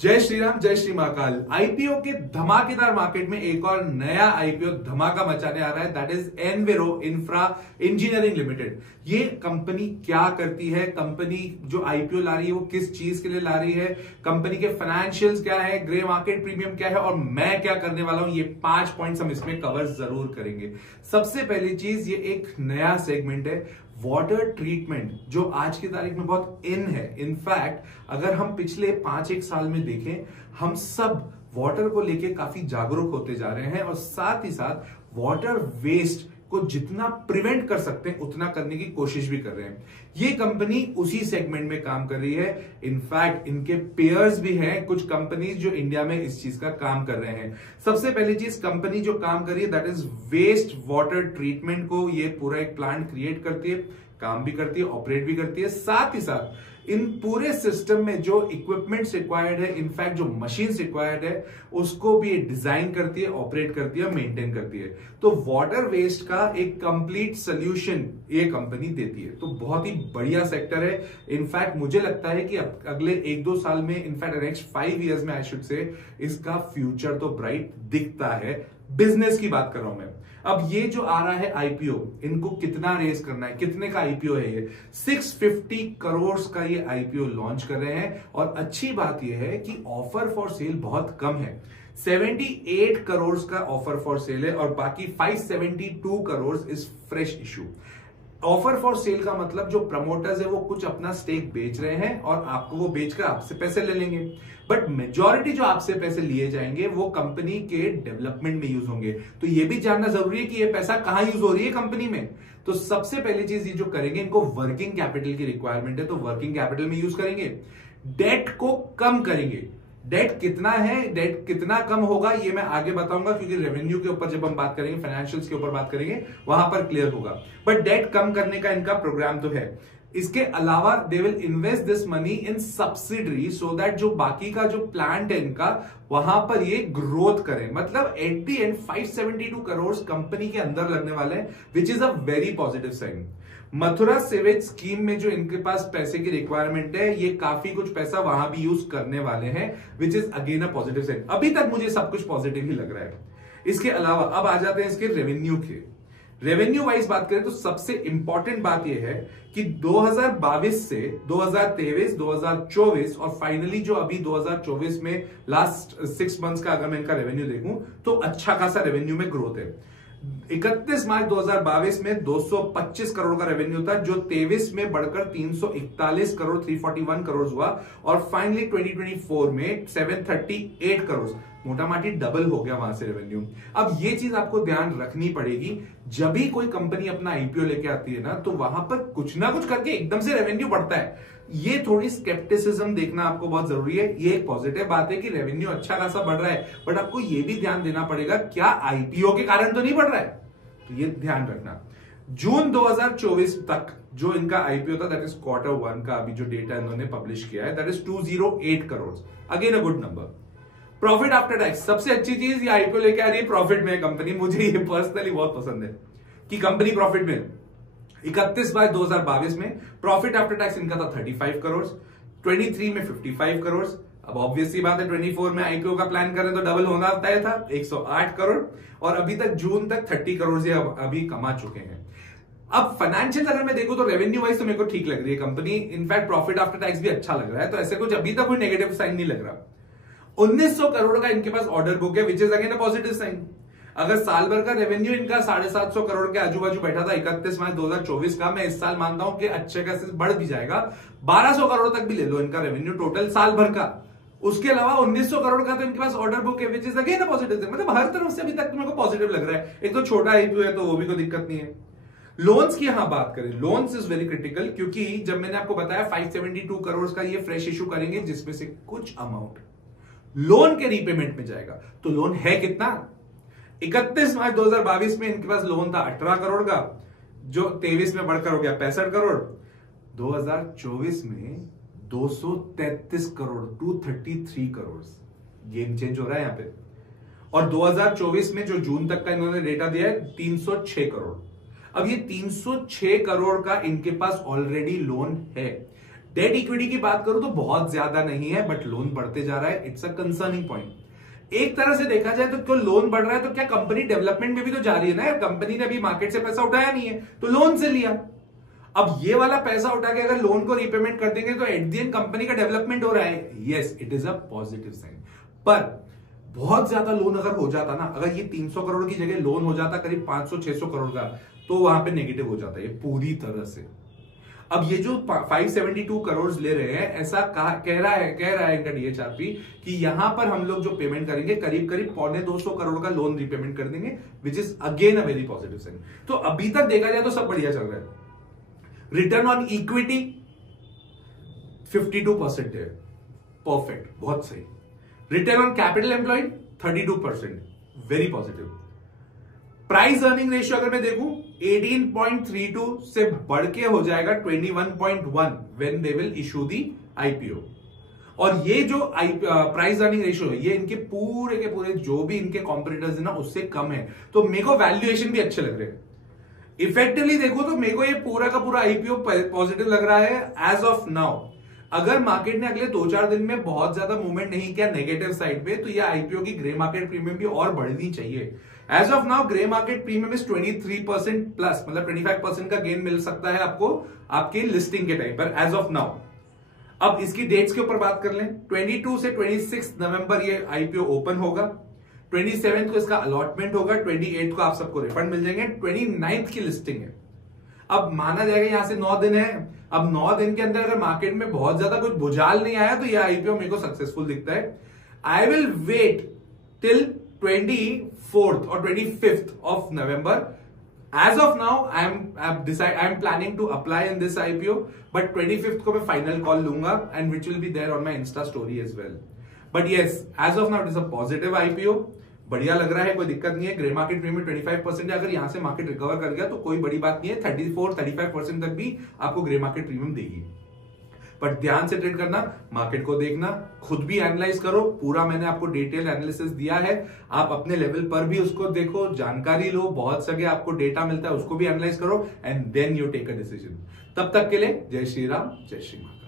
जय श्री राम, जय श्री महाकाल। आईपीओ के धमाकेदार मार्केट में एक और नया आईपीओ धमाका मचाने आ रहा है, दैट इज एनवेरो इंफ्रा इंजीनियरिंग लिमिटेड। ये कंपनी क्या करती है, कंपनी जो आईपीओ ला रही है वो किस चीज के लिए ला रही है, कंपनी के फाइनेंशियल्स क्या है, ग्रे मार्केट प्रीमियम क्या है और मैं क्या करने वाला हूं, ये 5 पॉइंट्स हम इसमें कवर जरूर करेंगे। सबसे पहली चीज, ये एक नया सेगमेंट है वाटर ट्रीटमेंट, जो आज की तारीख में बहुत इन है। इनफैक्ट अगर हम पिछले 5-1 साल में देखें, हम सब वाटर को लेके काफी जागरूक होते जा रहे हैं और साथ ही साथ वाटर वेस्ट को जितना प्रिवेंट कर सकते हैं उतना करने की कोशिश भी कर रहे हैं। ये कंपनी उसी सेगमेंट में काम कर रही है। इनफैक्ट इनके पेयर्स भी हैं, कुछ कंपनीज जो इंडिया में इस चीज का काम कर रहे हैं। सबसे पहली चीज, कंपनी जो काम कर रही है that is waste water treatment को ये पूरा एक प्लांट क्रिएट करती है, काम भी करती है, ऑपरेट भी करती है। साथ ही साथ इन पूरे सिस्टम में जो इक्विपमेंट्स रिक्वायर्ड है, इनफैक्ट जो मशीन्स रिक्वायर्ड है, उसको भी डिजाइन करती है, ऑपरेट करती है, मेंटेन करती है। तो वाटर वेस्ट का एक कंप्लीट सोल्यूशन ये कंपनी देती है। तो बहुत ही बढ़िया सेक्टर है। इनफैक्ट मुझे लगता है कि अगले 1-2 साल में, इनफैक्ट नेक्स्ट 5 इयर्स में आई शुड से, इसका फ्यूचर तो ब्राइट दिखता है। बिजनेस की बात कर रहा हूं मैं। अब ये जो आ रहा है आईपीओ, इनको कितना रेस करना है, कितने का आईपीओ है ये? 650 करोड़ का ये आईपीओ लॉन्च कर रहे हैं। और अच्छी बात ये है कि ऑफर फॉर सेल बहुत कम है। 78 करोड़ का ऑफर फॉर सेल है और बाकी 572 crore is fresh issue. Offer for sale का मतलब जो प्रमोटर्स है वो कुछ अपना स्टेक बेच रहे हैं और आपको वो बेचकर आपसे पैसे ले लेंगे, बट मेजॉरिटी जो आपसे पैसे लिए जाएंगे वो कंपनी के डेवलपमेंट में यूज होंगे। तो ये भी जानना जरूरी है कि ये पैसा कहां यूज हो रही है कंपनी में। तो सबसे पहली चीज ये जो करेंगे, इनको वर्किंग कैपिटल की रिक्वायरमेंट है तो वर्किंग कैपिटल में यूज करेंगे। डेट को कम करेंगे। डेट कितना है, डेट कितना कम होगा ये मैं आगे बताऊंगा, क्योंकि रेवेन्यू के ऊपर जब हम बात करेंगे, फाइनेंशियल्स के ऊपर बात करेंगे, वहां पर क्लियर होगा। बट डेट कम करने का इनका प्रोग्राम तो है। इसके अलावा they will invest this money in subsidiary so that जो बाकी का जो प्लांट है इनका, वहां पर ये ग्रोथ करें। मतलब at the end 572 crore company के अंदर लगने वाले हैं, which is a very positive sign. Mathura sewage scheme में जो इनके पास पैसे की रिक्वायरमेंट है, ये काफी कुछ पैसा वहां भी यूज करने वाले हैं, which is again a positive sign. अभी तक मुझे सब कुछ पॉजिटिव ही लग रहा है। इसके अलावा अब आ जाते हैं इसके रेवेन्यू के। रेवेन्यू वाइज बात करें तो सबसे इंपॉर्टेंट बात यह है कि 2022 से 2023, 2024 और फाइनली जो अभी 2024 में लास्ट 6 मंथ्स का अगर मैं इनका रेवेन्यू देखूं तो अच्छा खासा रेवेन्यू में ग्रोथ है। 31 मार्च 2022 में 225 करोड़ का रेवेन्यू था, जो 23 में बढ़कर 341 करोड़ 341 करोड़ हुआ और फाइनली 2024 में 738 करोड़, मोटा माटी डबल हो गया वहां से रेवेन्यू। अब ये चीज आपको ध्यान रखनी पड़ेगी, जब भी कोई कंपनी अपना आईपीओ लेके आती है ना, तो वहां पर कुछ ना कुछ करके एकदम से रेवेन्यू बढ़ता है। ये थोड़ी स्केप्टिसिज्म देखना आपको बहुत जरूरी है। ये एक पॉजिटिव बात है कि रेवेन्यू अच्छा खासा बढ़ रहा है, बट आपको ये भी ध्यान देना पड़ेगा क्या आईपीओ के कारण तो नहीं बढ़ रहा है, तो ये ध्यान रखना। जून 2024 तक जो इनका आईपीओ था, दैट इज Q1 का अभी जो डेटा इन्होंने पब्लिश किया है, that is 208 crore, again a good number. Profit after tax, सबसे अच्छी चीज ये आईपीओ लेके आ रही है प्रॉफिट में कंपनी। मुझे ये पर्सनली बहुत पसंद है कि कंपनी प्रॉफिट में। 31 मार्च 2022 में प्रॉफिट आफ्टर टैक्स इनका था 35 करोड़, 23 में 55 करोड़। अब ऑब्वियस सी बात है 24 में आईपीओ का प्लान करें तो डबल होना तय था, 108 करोड़ और अभी तक जून तक 30 करोड़ से अभी कमा चुके हैं। अब फाइनेंशियल अगर मैं देखूं तो रेवेन्यू वाइज तो मेरे को ठीक लग रही है company. In fact profit after tax भी अच्छा लग रहा है, तो ऐसे कुछ अभी तक कोई नेगेटिव साइन नहीं लग रहा। 1900 करोड़ का इनके पास ऑर्डर बुक है, which is again a positive sign. अगर साल भर का रेवेन्यू इनका 750 करोड़ के आजू बाजू बैठा था 31 मार्च 2024 का, मैं इस साल मानता हूं कि अच्छे खासे बढ़ भी जाएगा, 1200 करोड़ तक भी ले लो इनका रेवेन्यू टोटल साल भर का। उसके अलावा 1900 करोड़ का तो इनके पास ऑर्डर बुक है, which is again a positive sign. मतलब हर तरफ से अभी तक मेरे को पॉजिटिव लग रहा है। एक तो छोटा आईपीओ है तो वो भी कोई दिक्कत नहीं है। लोन्स की यहां बात करें, लोन्स इज वेरी क्रिटिकल, क्योंकि जब मैंने आपको बताया 572 करोड़ का ये फ्रेश इशू करेंगे, जिसमें से कुछ अमाउंट लोन के रीपेमेंट में जाएगा। तो लोन है कितना? 31 मार्च 2022 में इनके पास लोन था 18 करोड़ का, जो 23 में बढ़कर हो गया 65 करोड़। 2024 में 233 करोड़, 233 करोड़, गेम चेंज हो रहा है यहां पे। और 2024 में जो जून तक का इन्होंने डेटा दिया है 306 करोड़। अब ये 306 करोड़ का इनके पास ऑलरेडी लोन है। डेट इक्विटी की बात करूं तो बहुत ज्यादा नहीं है, बट लोन बढ़ते जा रहा है। It's a concerning point. एक तरह से देखा जाए तो क्यों लोन बढ़ रहा है, तो क्या कंपनी डेवलपमेंट में भी तो जा रही है ना। कंपनी ने अभी मार्केट से पैसा उठाया नहीं है तो लोन से लिया। अब ये वाला पैसा उठा के अगर लोन को रीपेमेंट कर देंगे तो एट द एंड कंपनी का डेवलपमेंट हो रहा है। Yes, it is a positive sign. पर बहुत ज्यादा लोन अगर हो जाता ना, अगर ये 300 करोड़ की जगह लोन हो जाता करीब 500-600 करोड़ का, तो वहां पे नेगेटिव हो जाता है ये पूरी तरह से। अब ये जो 572 करोड़ ले रहे हैं, ऐसा कह रहा है इनका डीएचआरपी कि यहां पर हम लोग जो पेमेंट करेंगे करीब करीब 250 करोड़ का लोन रीपेमेंट कर देंगे, which is again a very positive sign. तो अभी तक देखा जाए तो सब बढ़िया चल रहा है। रिटर्न ऑन इक्विटी 52% है, परफेक्ट, बहुत सही। Return on capital employed 32%, very positive. Price earning ratio अगर मैं देखूं 18.32 से बढ़ के हो जाएगा 21.1 when they will issue the IPO. और ये जो प्राइस अर्निंग रेशियो है, ये इनके पूरे के पूरे जो भी इनके कॉम्पिटिटर्स है ना उससे कम है। तो मेरे को वैल्यूएशन भी अच्छे लग रहे हैं। इफेक्टिवली देखो तो मेरे को ये पूरा का पूरा आईपीओ पॉजिटिव लग रहा है एज ऑफ नाउ। अगर मार्केट ने अगले 2-4 दिन में बहुत ज्यादा मूवमेंट नहीं किया नेगेटिव साइड पे, तो ये आईपीओ की ग्रे मार्केट प्रीमियम भी और बढ़नी चाहिए। As of now grey market premium is 23% plus, मतलब 25% का गेन मिल सकता है आपको आपकी लिस्टिंग के टाइम पर एज ऑफ नाउ। अब इसकी डेट्स के ऊपर बात कर लें, 22 से 26 नवंबर ये आईपीओ ओपन होगा, 27 को इसका अलॉटमेंट होगा, 28 को आप सबको रिफंड मिल जाएंगे, 29 की लिस्टिंग है। अब माना जाएगा यहां से 9 दिन है। अब 9 दिन के अंदर अगर मार्केट में बहुत ज्यादा कुछ भुजाल नहीं आया तो यह आईपीओ मेरे को सक्सेसफुल दिखता है। I will wait till 24th और 25th of November. As of now I am planning to apply in this IPO, but 25th को मैं फाइनल कॉल लूंगा and which will be there on my insta story as well. But yes, as of now it is a positive IPO, बढ़िया लग रहा है, कोई दिक्कत नहीं है। ग्रे मार्केट प्रीमियम 25% है, अगर यहां से मार्केट रिकवर कर गया तो कोई बड़ी बात नहीं है, 34-35% तक भी आपको ग्रे मार्केट प्रीमियम देगी। बट ध्यान से ट्रेड करना, मार्केट को देखना, खुद भी एनालाइज करो। पूरा मैंने आपको डिटेल एनालिसिस दिया है, आप अपने लेवल पर भी उसको देखो, जानकारी लो, बहुत सके आपको डेटा मिलता है उसको भी एनालाइज करो and then you take a decision. तब तक के लिए जय श्री राम, जय श्री महाकाल।